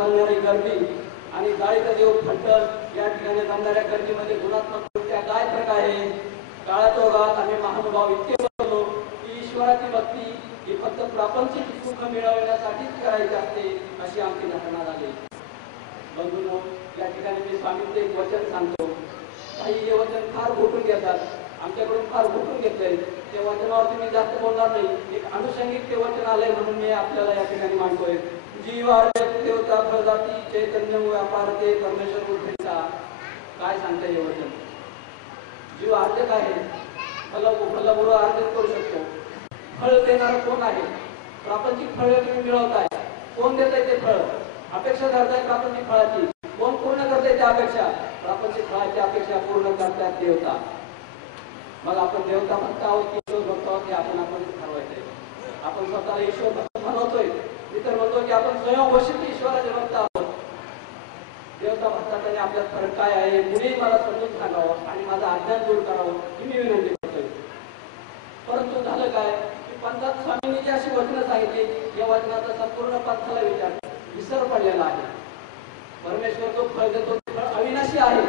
गर्दी आणि जाळीचा देव फंटल या ठिकाणी जमणाऱ्या गर्दीमध्ये गुणात्मकरित्या काय फरक आहे? काळाच्या ओघात आम्ही महानुभाव इतके बनलो की ईश्वराची भक्ती ही फक्त प्रापंचिक सुख मिळवण्यासाठीच करायची असते अशी आमची घटना झाली. बंधूंनो, या ठिकाणी मी स्वामींचे एक वचन सांगतो. काही हे वचन फार घोटून घेतात, आमच्याकडून फार घोटून घेतलंय. त्या वचनावरती मी जास्त बोलणार नाही. एक अनुषंगिक ते वचन आलंय म्हणून मी आपल्याला या ठिकाणी मांडतोय. जीवार्थ देवता प्रजाती चैतन्य व्यापारते परमेश्वर उठेचा. काय सांगता हे वचन? जीव अर्थ काय आहे? भला बुरा अर्थ करू शकतो. फळ देणारा कोण आहे? प्रापंचिक फळ तुम्ही मिळवताय, कोण देत आहे ते फळ? अपेक्षा धरताय प्रापंचिक फळाची, कोण पूर्ण करताय त्या अपेक्षा? प्रापंचिक फळाची अपेक्षा पूर्ण करतायत देवता. मग आपण देवता भक्त आहोत की ईश्वर भक्त आहोत हे आपण ठरवायचंय. आपण स्वतःला ईश्वर भक्त म्हणतोय, मी तर म्हणतो की आपण स्वयंघोषित ईश्वराचे भक्त आहोत. देवता भक्तात आणि आपल्यात फरक काय आहे पुढे मला समजून सांगावं आणि माझं अज्ञान दूर करावं ही मी विनंती करतोय. परंतु झालं काय की पंथात स्वामींनी जी अशी वचनं सांगितली, या वचनाचा संपूर्ण पंथाला विसर पडलेला आहे. परमेश्वर जो फळ देतो ते फळ अविनाशी आहे.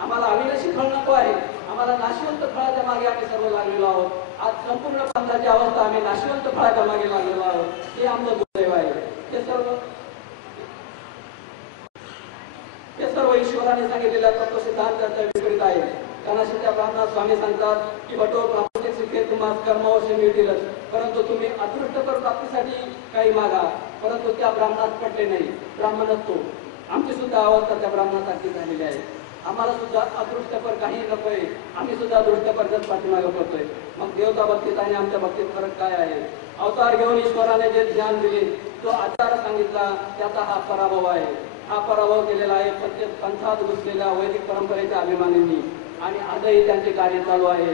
आम्हाला अविनाशी फळ नको आहे, आम्हाला नाशवंत फळाच्या मागे आम्ही सर्व लागलेलो आहोत. आज संपूर्ण पंथाची अवस्था आम्ही नाशवंत फळाच्या मागे लागलेलो आहोत. हे आमचं दुर्दैव आहे. हे सर्व ईश्वराने सांगितलेल्या तत्वसिद्धांताच्या विपरीत आहे. कानाशीच्या ब्राह्मणात स्वामी सांगतात की बटो प्रापंचिक सुखे तुम्हाला कर्मावश्य मिळतीलच, परंतु तुम्ही अदृष्टकर प्राप्तीसाठी काही मागा. परंतु त्या ब्राह्मणात पटले नाही. ब्राह्मणच तो. आमची सुद्धा अवस्था त्या ब्राह्मणासारखी झालेली आहे. आम्हाला सुद्धा अदृष्टपर काही नकोय, आम्ही सुद्धा अदृष्टपरच पाठीमागे करतोय. मग देवता भक्तीत आणि आमच्या भक्तीत फरक काय आहे? अवतार घेऊन ईश्वराने जे ज्ञान दिले, जो आचार सांगितला, त्याचा हा पराभव आहे. हा पराभव केलेला आहे प्रत्येक पंथात घुसलेल्या वैदिक परंपरेच्या अभिमानींनी आणि आजही त्यांचे कार्य चालू आहे.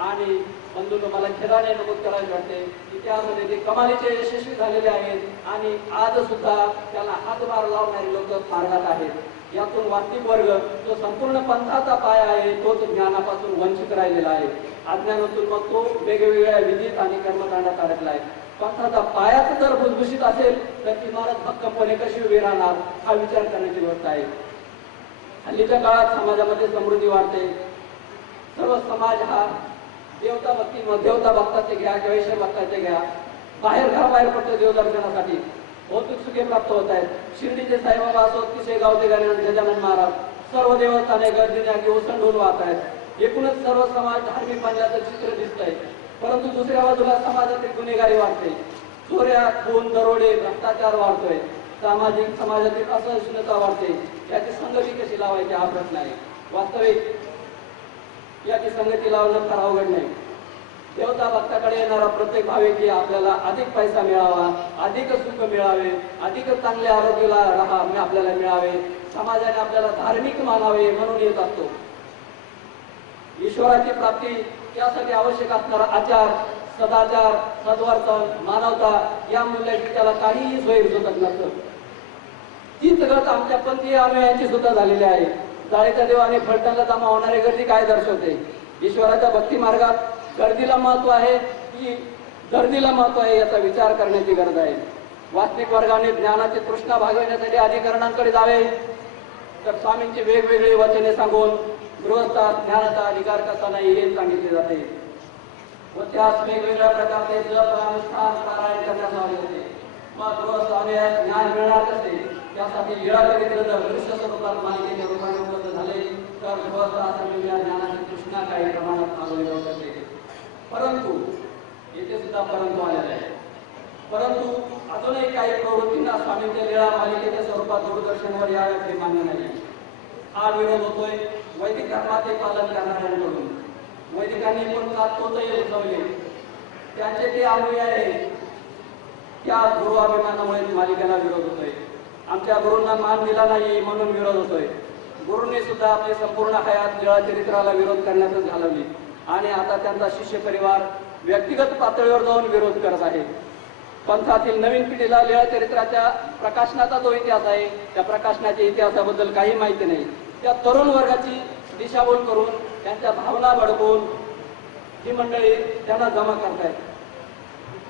आणि बंधूंनो, मला खेळाने नमूद करायला वाटते की त्यामध्ये ते कमालीचे यशस्वी झालेले आहेत आणि आज सुद्धा त्याला हातभार लावणारे लोक मार्गात आहेत. यातून वास्तविक वर्ग जो संपूर्ण पंथाचा पाया आहे तोच ज्ञानापासून वंचित राहिलेला आहे. अज्ञानातून मग तो वेगवेगळ्या विधीत आणि कर्मकांडात अडकला आहे. पंथाचा पायाच जर भुसभुशीत असेल तर इमारत भक्कमपणे कशी उभी राहणार हा विचार करण्याची गोष्ट आहे. हल्लीच्या काळात समाजामध्ये समृद्धी वाढते. सर्व समाज हा देवता भक्ताचे घ्या किंवा ईश्वर भक्ताचे घ्या, बाहेर घराबाहेर पडतो देवदर्शनासाठी. भौतिक सुखे प्राप्त होत आहेत. शिर्डीचे साईबाबा असोत की शेगावचे गजानन महाराज, सर्व देवस्थाने गर्दीने ओसंडून वाहत आहेत. एकूणच सर्व समाज धार्मिक बनल्याचं चित्र दिसतंय. परंतु दुसऱ्या बाजूला समाजातील गुन्हेगारी वाढते. चोऱ्या, खून, दरोडे, भ्रष्टाचार वाढतोय. समाजातील असहिष्णुता वाढते. याची संगती कशी लावायची हा प्रश्न आहे. वास्तविक याची संगती लावणं फार अवघड नाही. देवता भक्ताकडे येणारा प्रत्येक भाविक आपल्याला अधिक पैसा मिळावा, अधिक सुख मिळावे, अधिक चांगले आरोग्याला आपल्याला मिळावे, समाजाने आपल्याला धार्मिक मानावे म्हणून येत असतो. ईश्वराची प्राप्ती त्यासाठी आवश्यक असणारा आचार, सदाचार, सद्वर्तन, मानवता या मूल्याची त्याला काहीही सोयी सुचत नसतं. तीच गत आमच्या पंथीय अनुयायांची सुद्धा झालेली आहे. जाळीच्या देवाने फलटणला जमा होणारी गर्दी काय दर्शवते? ईश्वराच्या भक्ती मार्गात गर्दीला महत्व आहे की गर्दीला महत्व आहे याचा विचार करण्याची गरज आहे. वास्तविक वर्गाने ज्ञानाची तृष्णा भागवण्यासाठी अधिकरणांकडे जावे तर स्वामींची वेगवेगळी वचने सांगून गृहस्थात ज्ञानाचा अधिकार कसा नाही हे सांगितले जाते व त्यास वेगवेगळ्या प्रकारचे जप अनुष्ठान पारायण करण्यास आवडते. मग गृहस्थाने ज्ञान मिळणार कसे? त्यासाठी लीळा चरित्र जर दृश्य स्वरूपात मालिकेच्या रूपाने उपलब्ध झाले तर गृहस्थासाठी ज्ञानाची तृष्णा काही प्रमाणात भागवली जाऊ शकते. परंतु येथे सुद्धा परंतु आलेला आहे. परंतु अजूनही काही प्रवृत्तींना स्वामींच्या लीळा मालिकेच्या स्वरूपात दूरदर्शनवर यावे मान्य नाही. हा विरोध होतोय वैदिक धर्माचे पालन करणाऱ्यांकडून. वैदिकांनी पण तोतही उठवले. त्यांचे ते अनुयायी त्या गुरु अभिमानामुळे मालिकेला विरोध होतोय. आमच्या गुरूंना मान दिला नाही म्हणून विरोध होतोय. गुरूंनी सुद्धा आपली संपूर्ण हयात लीळा चरित्राला विरोध करण्यातच घालवली आणि आता त्यांचा शिष्य परिवार व्यक्तिगत पातळीवर जाऊन विरोध करत आहे. पंथातील नवीन पिढीला लीळा चरित्राच्या प्रकाशनाचा जो इतिहास आहे त्या प्रकाशनाच्या इतिहासाबद्दल काही माहिती नाही. त्या तरुण वर्गाची दिशाभूल करून त्यांच्या भावना भडकवून ही मंडळी त्यांना जमा करतायत.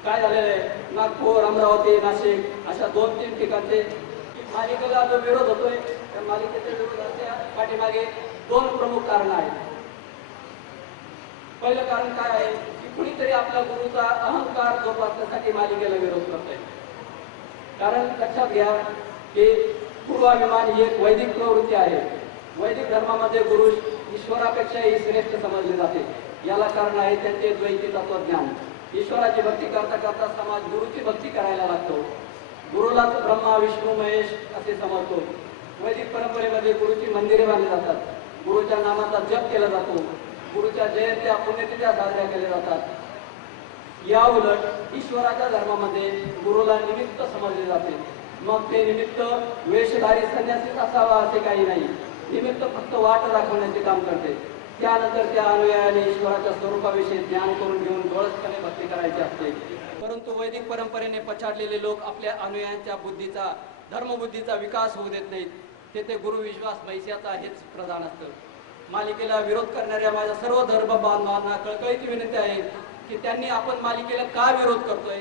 काय झालेलं आहे? नागपूर, अमरावती, नाशिक अशा 2-3 ठिकाणचे मालिकेला जो विरोध होतोय त्या मालिकेच्या विरोधाच्या पाठीमागे दोन प्रमुख कारण आहेत. पहिलं कारण काय आहे की कुणीतरी आपल्या गुरुचा अहंकार जोपासण्यासाठी मालिकेला विरोध करतोय. कारण लक्षात घ्या की पूर्वाभिमान ही एक वैदिक प्रवृत्ती आहे. वैदिक धर्मामध्ये गुरु ईश्वरापेक्षाही श्रेष्ठ समजले जाते. याला कारण आहे त्यांचे द्वैती तत्वज्ञान. ईश्वराची भक्ती करता करता समाज गुरुची भक्ती करायला लागतो. गुरुलाच ब्रह्मा विष्णू महेश असे समजतो. वैदिक परंपरेमध्ये गुरुची मंदिरे बांधली जातात. गुरुच्या नामाचा जप केला जातो. गुरुच्या जयंत्या पुण्यतिथ्या साजऱ्या केल्या जातात. या उलट ईश्वराच्या धर्मामध्ये गुरुला निमित्त समजले जाते. मग ते निमित्त वेशधारी संन्यासीच असावा असे काही नाही. निमित्त फक्त वाट दाखवण्याचे काम करते. त्यानंतर त्या अनुयायाने ईश्वराच्या स्वरूपाविषयी ज्ञान करून घेऊन डोळसपणे भक्ती करायची असते. परंतु वैदिक परंपरेने पछाडलेले लोक आपल्या अनुयायांच्या बुद्धीचा धर्मबुद्धीचा विकास होऊ देत नाहीत. तेथे गुरु विश्वास मैस्याचा हेच प्रधान असतं. मालिकेला विरोध करणाऱ्या माझ्या सर्व धर्म बांधवांना कळकळीची विनंती आहे की त्यांनी आपण मालिकेला का विरोध करतोय.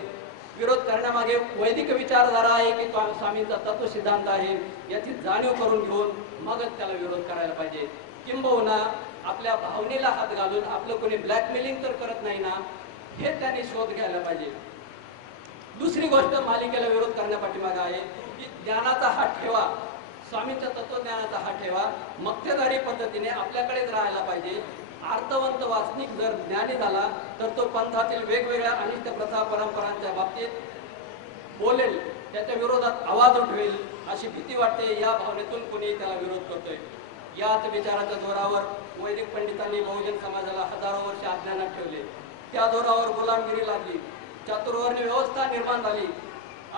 विरोध करण्यामागे वैदिक विचारधारा आहे की स्वामींचा तत्व सिद्धांत आहे याची जाणीव करून घेऊन मगच त्याला विरोध करायला पाहिजे. किंबहुना आपल्या भावनेला हात घालून आपलं कोणी ब्लॅकमेलिंग तर करत नाही ना हे त्यांनी शोध घ्यायला पाहिजे. दुसरी गोष्ट मालिकेला विरोध करण्यापाठीमागे आहे की ज्ञानाचा हात ठेवा. स्वामींच्या तत्वज्ञानाचा हात ठेवा. मक्तेदारी पद्धतीने आपल्याकडेच राहायला पाहिजे. अर्थवंत वाचनिक जर ज्ञानी झाला तर तो पंथातील वेगवेगळ्या अनिष्ट प्रथा परंपरांच्या बाबतीत बोलेल, त्याच्या विरोधात आवाज उठवेल अशी भीती वाटते. या भावनेतून कोणी त्याला विरोध करतोय. याच विचाराच्या जोरावर वैदिक पंडितांनी बहुजन समाजाला हजारो वर्ष अज्ञानात ठेवले. त्या जोरावर गुलामगिरी लागली. चातुर्वर्ण्य व्यवस्था निर्माण झाली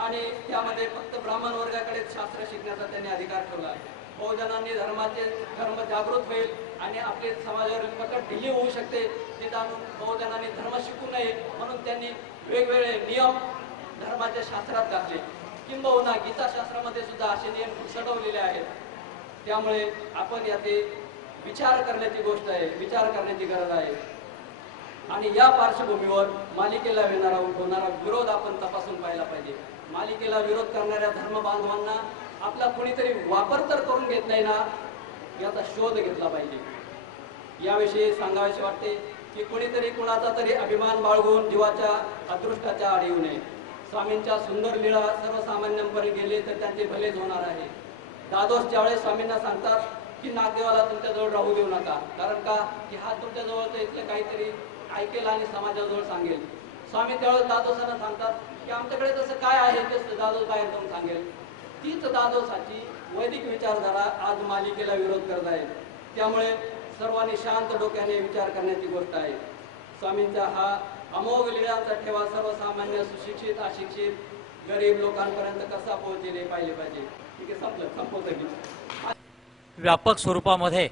आणि त्यामध्ये फक्त ब्राह्मण वर्गाकडेच शास्त्र शिकण्याचा त्यांनी अधिकार ठेवला. बहुजनांनी धर्म जागृत होईल आणि आपले समाजावर पकड ढिली होऊ शकते हे जाणून बहुजनांनी धर्म शिकू नये म्हणून त्यांनी वेगवेगळे नियम धर्माच्या शास्त्रात घातले. किंबहुना गीताशास्त्रामध्ये सुद्धा असे नियम सडवलेले आहेत. त्यामुळे आपण याचे विचार करण्याची गोष्ट आहे, विचार करण्याची गरज आहे. आणि या पार्श्वभूमीवर मालिकेला होणारा विरोध आपण तपासून पाहिला पाहिजे. मालिकेला विरोध करणाऱ्या धर्म बांधवांना आपला कुणीतरी वापर तर करून घेत नाही ना याचा शोध घेतला पाहिजे. याविषयी सांगावेसे वाटते की कुणीतरी कुणाचा तरी अभिमान बाळगून जीवाच्या अदृष्टाच्या आड येऊ नये. स्वामींच्या सुंदर लीळा सर्वसामान्यांपर्यंत गेले तर त्यांचे भलेच होणार आहे. दादोस ज्यावेळेस स्वामींना सांगतात की नागदेवाला तुमच्याजवळ राहू देऊ नका, कारण का की हा तुमच्याजवळचं इथलं काहीतरी ऐकेल आणि समाजाजवळ सांगेल. स्वामी त्यावेळेस दादोसांना सांगतात की आमच्याकडे तसं काय आहे ते दादोस बाहेर जाऊन सांगेल. तीच दादोसाची वैदिक विचारधारा आज मालिकेला विरोध करत आहे. त्यामुळे सर्वांनी शांत डोक्याने विचार करण्याची गोष्ट आहे. स्वामींचा हा अमोघ लीळांचा ठेवा सर्वसामान्य सुशिक्षित अशिक्षित गरीब लोकांपर्यंत कसा पोहोचेल हे पाहिले पाहिजे. ठीक आहे, संपवतो की व्यापक स्वरूपामध्ये